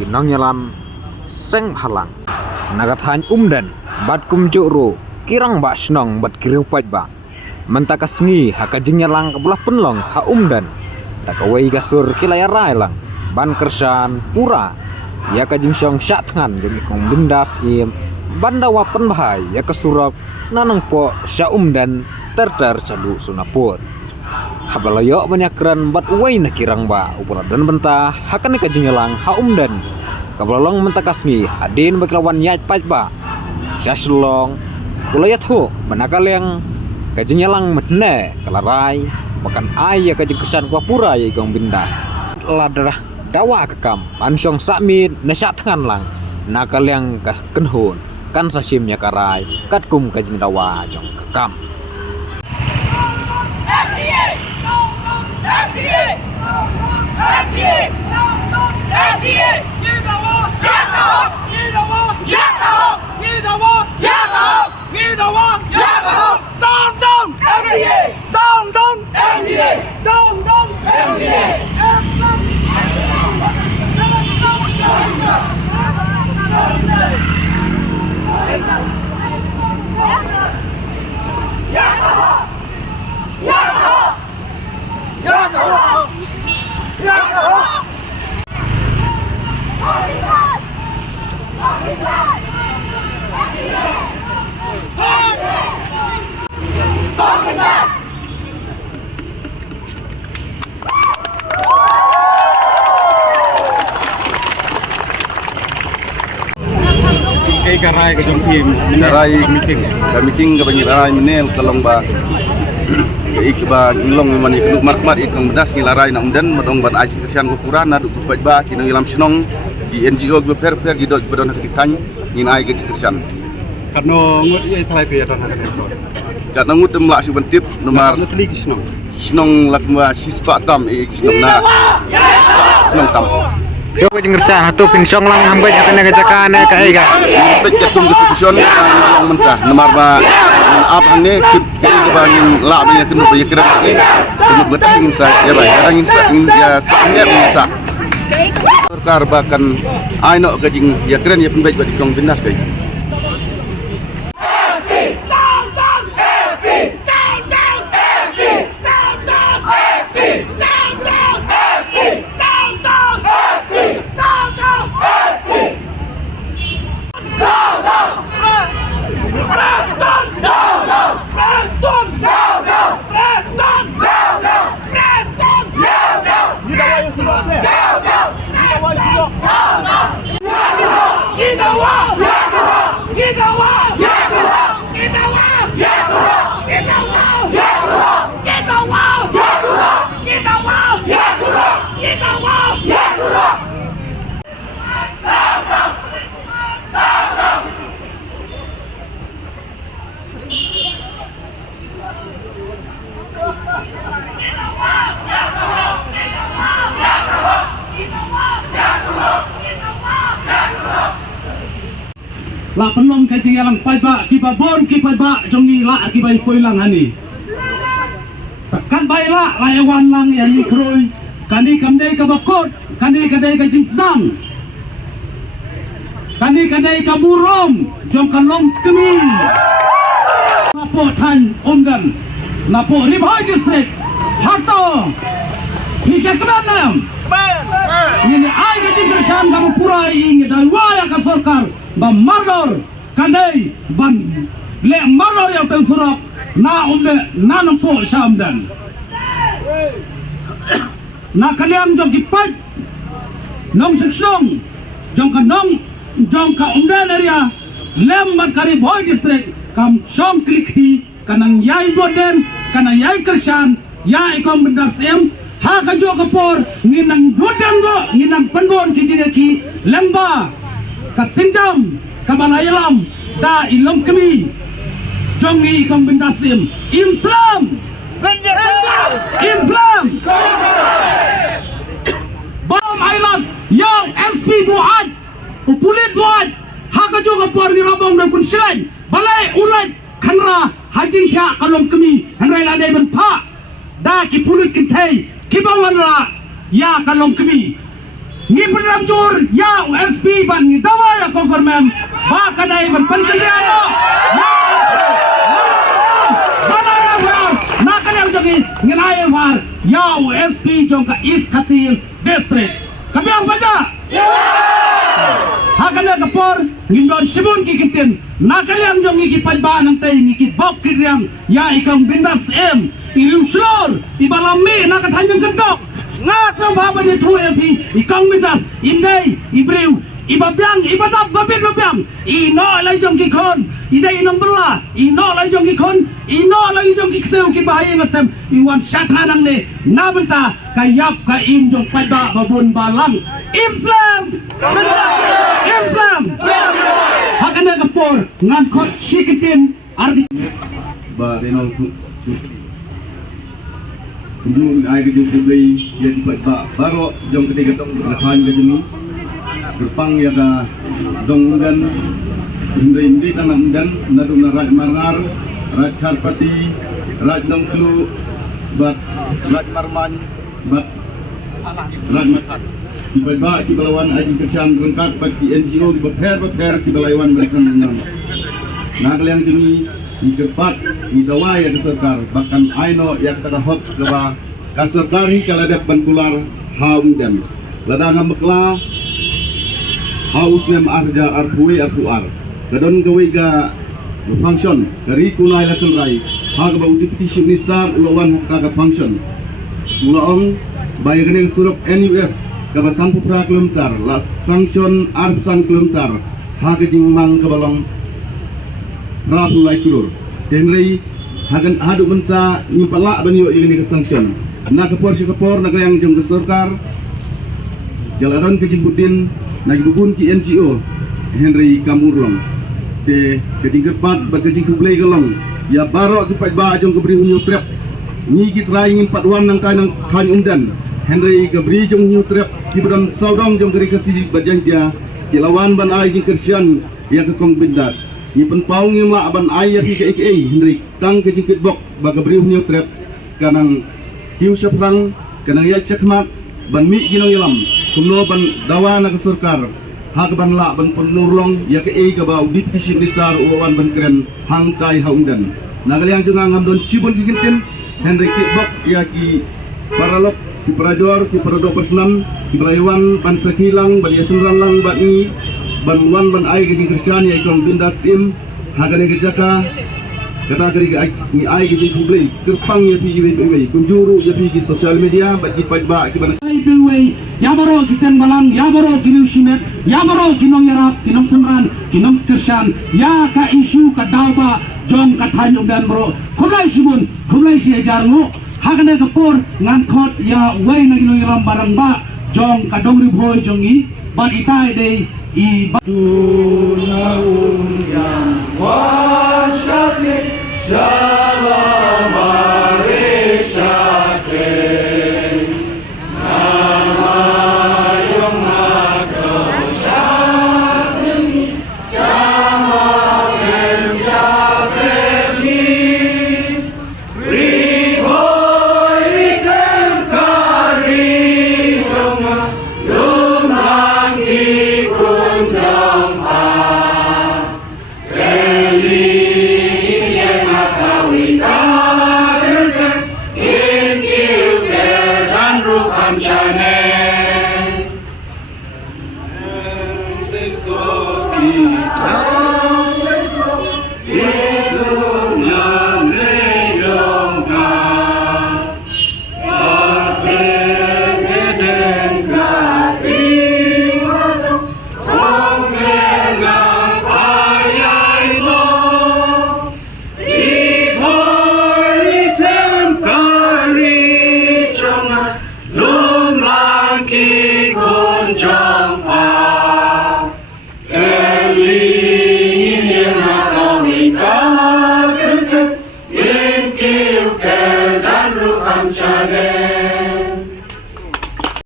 kinong nyalam seng halang nagathan umdan bat kumjuru kirang ba snong bat kiriupat ba mentakas ngi hakajing nyalang kebelah penlong ha umdan dakawai gasur kilayarai lang ban kersan pura ya kajing syong syatngan jeng ikong bindas im banda wapen bahai ya kesurap nanang po sya umdan terter sabu sunapur habalayo banyakran bat uway na kirang ba upura dan benta hakan kajing nyalang ha umdan kabalong mentakas ngi adin baklawan yat pat ba syaslong kulayat hu manakal yang kajing nyalang menne kalarai bahkan ayah kajing kesan pura ya ikong bindas ladrah dawa kekam ansyong sakmit nasyak tangan lang nakal yang kenhun kan sasimnya karai katkum kajing dawa jong kekam karai ke jong im karai meeting ke banyak karai menel kalong ba ikba ngilong man iknu markmat ikang bedas ngilarai na umdan madong ban aji kesian ukuran na duk bat ba kinang ilam senong di NGO go per gidot badon hakitany ngin ai ke kesian karena ngut ye trai pe tan hak karena ngut temla su bentip nomor nutli senong senong lakma hispa tam senong na senong tam yo kajing kersan hatu pinsong lang hambet akan ngajakan ka ega bet ketum konstitusion yang mentah nomor ba ap hane kit bangin la banyak kenu ya kira lagi kenu betah ingin sa ya rai ingin sa ya saknya bisa sarkar bahkan aino gajing ya keren ya pembet badi kong binas kai la penlong kajing yalang pai ba kiba bon kiba ba jongi la kiba poilang hani kan bai la layawan lang yang ni kroi kani kamdai ka bakot kani kadai ka jing sedang kani kadai ka burom jong kalong kemi napo tan omdan napo ribhai district hato hika kemanam ini ai ka jing kersan kamu pura ing dai waya ka sarkar ba mardor kanai ban le mardor yang tensurap na umde na nampo samdan na kaliang jong kipat nong seksong jong kanong jong ka umdan area lem ban kari boy district kam song klikhi kanang yai boden kanang yai kersan ya ikom bendar sem ha ka jo kapor nginang boden go nginang penbon kijiki lemba kasinjam kabalayalam da ilom kami jongi kong bindasim Islam Bom Island yang SP buat upulit buat haka juga por ni rabong dan kun selain balai ulat kanra hajing tia kalom kami hanrai ladai ben pa da ki pulit kintai ki bawan ra ya kalom kami ni ramjur ya USP ban ngitawa ya kokor mem ba kadai ban penkeliano mana ya war nakal yang jogi ngenai war ya USP jong ka East Katil District kabiang baca hakana kapor ngindon sibun kikitin nakaliang jong ikipan ba ng tay ngikibok kiryang ya ikang bindas iriu slor ibalami nakatanyang gendok ngasam haba ni tuwe pi ikang bindas indai ibriu ibabyang ibadap babir babyang ino lay jong kikon idai inong bela ino lay jong kikon ino lay jong kikseu kibahaya ngasem iwan syathanang ni nabenta kayap ka im jong pada babun balang Islam Islam hakana kapor ngangkot sikitin ardi ba renal kunjung ai ke jung beli ya di ba baro jong ketiga tong lahan ke jemi berpang ya ka dong dan indi tanam dan nadu naraj marngar raj karpati raj dongklu bat raj marman bat raj makat tiba-tiba di balawan aji kerjaan rengkat bagi NGO di beper di balawan mereka menang yang kini di kepat di dawai ya serkar bahkan aino yang terhok keba kaserkari kalau ada penkular haumdan ladang mekla haus nem arja arhui arhuar gadon gawiga function dari kunai latul rai ha ba deputy chief minister ulawan ka function ulaong bayagan surup NUS kaba 10 kilometer la sanction 10 kilometer ha jing mang kabalong rabu lai kulur tenrei hagan hadu menta ni pala banyo ini ke sanction na kapor na yang jong ke sarkar jalaran ke jimbutin na gibun ki NGO Henry Kamurlong te ketingkat bat ke jingkublei galong ya baro tu pai ba jong ke beri unyu trap ni git rai ngin patwan nang kanang han undan Henry ke beri jong unyu trap ki bedam saudong jong geri kasi badjanja kilawan ban ai jing kersian ya ke kong bindas ni penpau ngima ban ai ya ki ke Henry tang ke jingkit bok ba ke beri unyu trap kanang kiu saprang kanang ya chakmat ban mi ginong ilam kumno ban dawa na kesurkar hak ban la ban penurlong ya ke ka ba audit kisi nisar uwan ban keren hang tai haungdan nagaliang junga ngamdon cibun gigintin Henry Kitbok ya ki paralok ki prajor ki parado persnam ki balawan ban sakilang ban yasunran lang ban ni ban wan ban ai giding kristian ya ikong bindas im hagane gejaka kata kari ni ai giding publik kerpang ya pi kunjuru ya pi ki sosial media bagi ba ki ban Way, Yabaro Kisen Balang, Yabaro Kinu Shimet, Yabaro Kinong Yarap, Kinong Semran, Kinong Kershan, Ya ka isu ka dauba, Jong ka tanyong dan bro, Kulay Shibun, Kulay Siya Jarngo, Hakane Kapur, Ngankot, Ya Way na Kinong Yaram Barang Ba, Jong ka Dongri Boy Jongi, Ban Itay Day, I Tunaun yang wasyati, Shalom Arishate. Shade